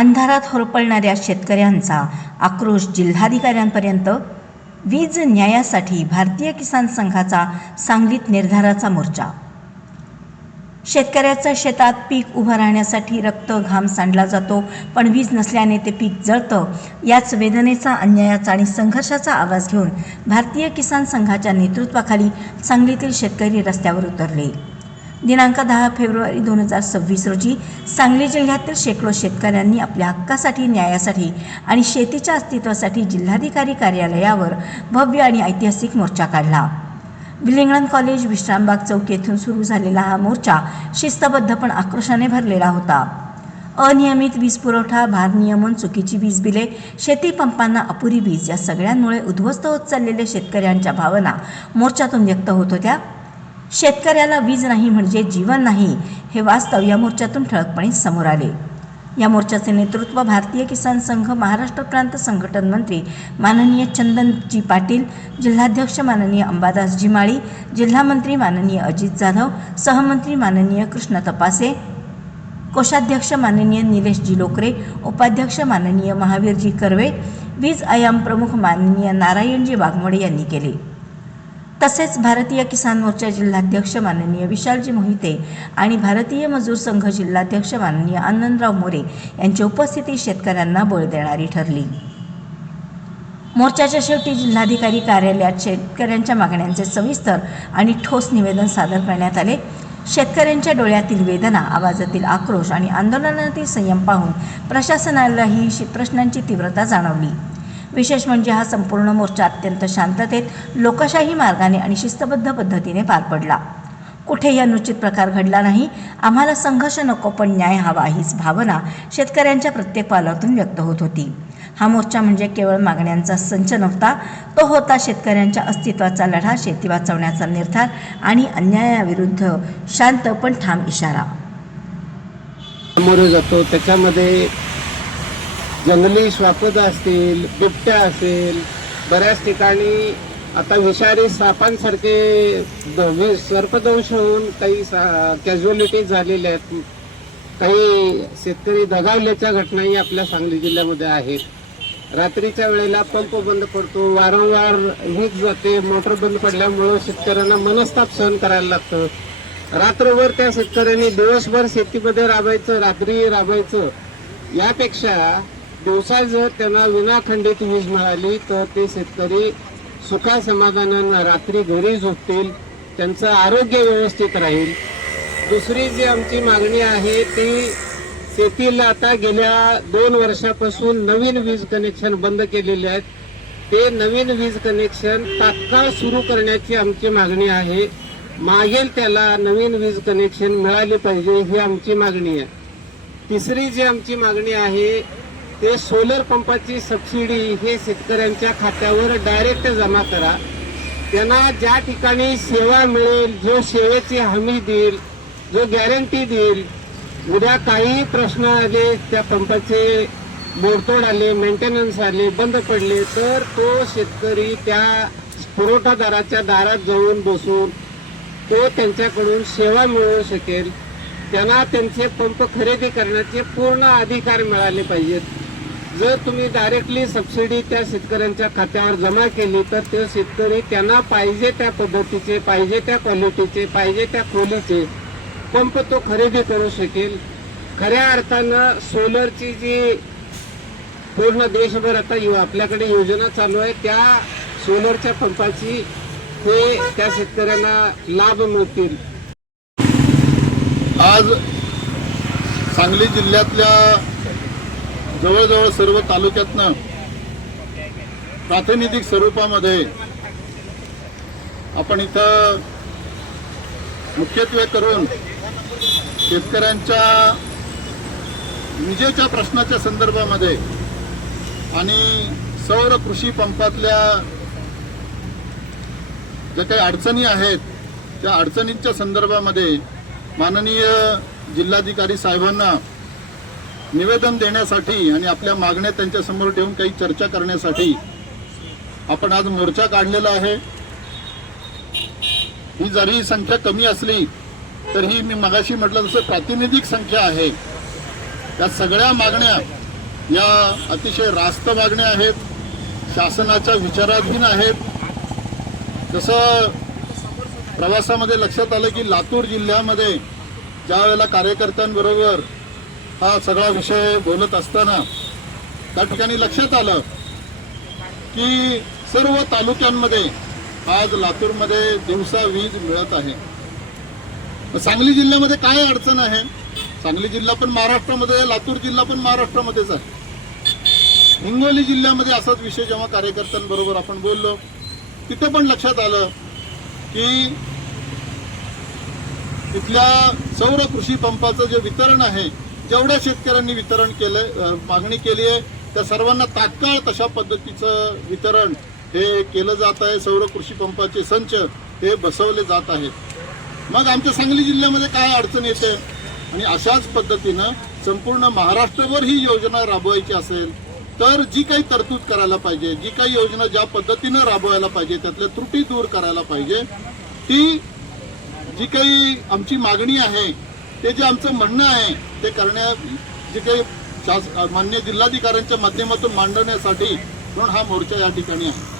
अंधारात होरपळणाऱ्या शेतकऱ्यांचा आक्रोश जिल्हाधिकाऱ्यांपर्यंत। वीज न्यायासाठी भारतीय किसान संघाचा सांगलीत निर्धाराचा मोर्चा। शेतकऱ्याचं शेतात पीक उभं राहण्यासाठी रक्त घाम सांडला जातो, पण वीज नसल्याने ते पीक जळतं। याच वेदनेचा, अन्यायाचा आणि संघर्षाचा आवाज घेऊन भारतीय किसान संघाच्या नेतृत्वाखाली सांगलीतील शेतकरी रस्त्यावर उतरले। दिनांक 10 फेब्रुवारी 2026 रोजी सांगली जिल्ह्यातील शेकडो शेतकऱ्यांनी आपल्या हक्कासाठी, न्यायासाठी आणि शेतीच्या अस्तित्वासाठी जिल्हाधिकारी कार्यालयावर भव्य आणि ऐतिहासिक मोर्चा काढला। विलिंग्डन कॉलेज, विश्रामबाग चौक येथून सुरू झालेला हा मोर्चा शिस्तबद्ध पण आक्रोशाने भरलेला होता। अनियमित वीज पुरवठा, भारनियमन, चुकीची वीज बिले, शेती पंपांना अपुरी वीज या सगळ्यांमुळे उद्ध्वस्त होत चाललेल्या शेतकऱ्यांच्या भावना मोर्चातून व्यक्त होत होत्या। शेतकऱ्याला वीज नाही म्हणजे जीवन नाही, हे वास्तव या मोर्चातून ठळकपणे समोर आले। या मोर्चाचे नेतृत्व भारतीय किसान संघ महाराष्ट्र प्रांत संघटन मंत्री माननीय चंदनजी पाटील, जिल्हाध्यक्ष माननीय अंबादासजी माळी, जिल्हा मंत्री माननीय अजित जाधव, सहमंत्री माननीय कृष्ण तपासे, कोषाध्यक्ष माननीय निलेशजी लोकरे, उपाध्यक्ष माननीय महावीरजी कर्वे, वीज आयाम प्रमुख माननीय नारायणजी वाघमोडे यांनी केले। तसेच भारतीय किसान मोर्चा जिल्हाध्यक्ष माननीय विशालजी मोहिते आणि भारतीय मजूर संघ जिल्हाध्यक्ष माननीय आनंदराव मोरे यांची उपस्थिती शेतकऱ्यांना बळ देणारी ठरली। मोर्चाच्या शेवटी जिल्हाधिकारी कार्यालयात शेतकऱ्यांच्या मागण्यांचे सविस्तर आणि ठोस निवेदन सादर करण्यात आले। शेतकऱ्यांच्या डोळ्यातील वेदना, आवाजातील आक्रोश आणि आंदोलनातील संयम पाहून प्रशासनालाही प्रश्नांची तीव्रता जाणवली। विशेष म्हणजे हा संपूर्ण मोर्चा अत्यंत शांततेत, लोकशाही मार्गाने आणि शिस्तबद्ध पद्धतीने पार पडला। कुठेही अनुचित प्रकार घडला नाही। आम्हाला संघर्ष नको पण न्याय हवा, हीच भावना शेतकऱ्यांच्या प्रत्येक पावलातून व्यक्त होत होती। हा मोर्चा म्हणजे केवळ मागण्यांचा संच नव्हता, तो होता शेतकऱ्यांच्या अस्तित्वाचा लढा, शेती वाचवण्याचा निर्धार आणि अन्यायाविरुद्ध शांत पण ठाम इशारा। सामोरे जातो त्याच्यामध्ये जंगली श्वापद असतील, बिबट्या असेल, बऱ्याच ठिकाणी आता विषारी सापांसारखे सर्पदंश होऊन काही कॅज्युअलिटी झालेल्या आहेत। काही शेतकरी दगावल्याच्या घटनाही आपल्या सांगली जिल्ह्यामध्ये आहेत। रात्रीच्या वेळेला पंप बंद पडतो, वारंवार वीज जाते, मोटर बंद पडल्यामुळं शेतकऱ्यांना मनस्ताप सहन करायला लागतं। रात्रभर त्या शेतकऱ्यांनी दिवसभर शेतीमध्ये राबायचं, रात्री राबायचं, यापेक्षा दिवसा जर त्यांना विनाखंडित वीज मिळाली तर ते शेतकरी सुखा समाधानानं रात्री घरी झोपतील, त्यांचं आरोग्य व्यवस्थित राहील। दुसरी जी आमची मागणी आहे ती शेतीला आता गेल्या 2 वर्षापासून नवीन वीज कनेक्शन बंद केलेले आहेत, ते नवीन वीज कनेक्शन तात्काळ सुरू करण्याची आमची मागणी आहे। मागेल त्याला नवीन वीज कनेक्शन मिळाले पाहिजे, ही आमची मागणी आहे। तिसरी जी आमची मागणी आहे ते सोलर पंपाची सबसिडी हे शेतकऱ्यांच्या खात्यावर डायरेक्ट जमा करा। त्यांना ज्या ठिकाणी सेवा मिळेल, जो सेवेची हमी देईल, जो गॅरंटी देईल, उद्या काही प्रश्न आले, त्या पंपाचे मोडतोड आले, मेंटेनन्स आले, बंद पडले, तर तो शेतकरी त्या पुरवठादाराच्या दारात जाऊन बसून तो त्यांच्याकडून सेवा मिळवू शकेल। त्यांना त्यांचे पंप खरेदी करण्याचे पूर्ण अधिकार मिळाले पाहिजेत। जर तुम्ही डायरेक्टली सबसिडी त्या शेतकऱ्यांच्या खात्यावर जमा केली तर ते शेतकरी त्यांना पाहिजे त्या पद्धतीचे, पाहिजे त्या क्वालिटीचे, पाहिजे त्या खोलीचे पंप तो खरेदी करू शकेल। खऱ्या अर्थानं सोलरची जी पूर्ण देशभर आता आपल्याकडे योजना चालू आहे, त्या सोलरच्या पंपाची हे त्या शेतकऱ्यांना लाभ मिळतील। आज सांगली जिल्ह्यातल्या जवळजवळ सर्व तालुक्यातनं प्रातिनिधिक स्वरूपामध्ये आपण इथं मुख्यत्वे करून शेतकऱ्यांच्या विजेच्या प्रश्नाच्या संदर्भामध्ये आणि सौर कृषी पंपातल्या ज्या काही अडचणी आहेत त्या अडचणींच्या संदर्भामध्ये माननीय जिल्हाधिकारी साहेबांना निवेदन देण्यासाठी आणि आपल्या मागण्या त्यांच्यासमोर ठेवून काही चर्चा करण्यासाठी आपण आज मोर्चा काढलेला आहे। ही जरी संख्या कमी असली तरी मी मगाशी म्हटलं तसं प्रातिनिधिक संख्या आहे। त्या सगळ्या मागण्या या अतिशय रास्त मागण्या आहेत, शासनाच्या विचाराधीन आहेत. जसं प्रवासामध्ये लक्षात आलं की लातूर जिल्ह्यामध्ये ज्या वेळेला कार्यकर्त्यांबरोबर हा सगळा विषय बोलत असताना त्या ठिकाणी लक्षात आलं की सर्व तालुक्यांमध्ये आज लातूरमध्ये दिवसा वीज मिळत आहे. सांगली जिल्ह्यामध्ये काय अडचण आहे? सांगली जिल्हा पण महाराष्ट्रामध्ये आहे, लातूर जिल्हा पण महाराष्ट्रामध्येच आहे. हिंगोली जिल्ह्यामध्ये असाच विषय जेव्हा कार्यकर्त्यांबरोबर आपण बोललो तिथे पण लक्षात आलं की तिथल्या सौर कृषी पंपाचं जे वितरण आहे, जेवढ्या शेतकऱ्यांनी वितरण केलंय, मागणी केली आहे त्या सर्वांना तात्काळ तशा पद्धतीचं वितरण हे केलं जात आहे. सौर कृषी पंपाचे संच हे बसवले जात आहेत. मग आमच्या सांगली जिल्ह्यामध्ये काय अडचण येते? आणि अशाच पद्धतीनं संपूर्ण महाराष्ट्रभर ही योजना राबवायची असेल तर जी काही तरतूद करायला पाहिजे, जी काही योजना ज्या पद्धतीनं राबवायला पाहिजे, त्यातल्या त्रुटी दूर करायला पाहिजे, ती जी काही आमची मागणी आहे, ते जे आमचं म्हणणं आहे ते जे काही मान्य जिल्हाधिकाऱ्यांच्या माध्यमातून मांडण्यासाठी म्हणून हा मोर्चा या ठिकाणी आहे.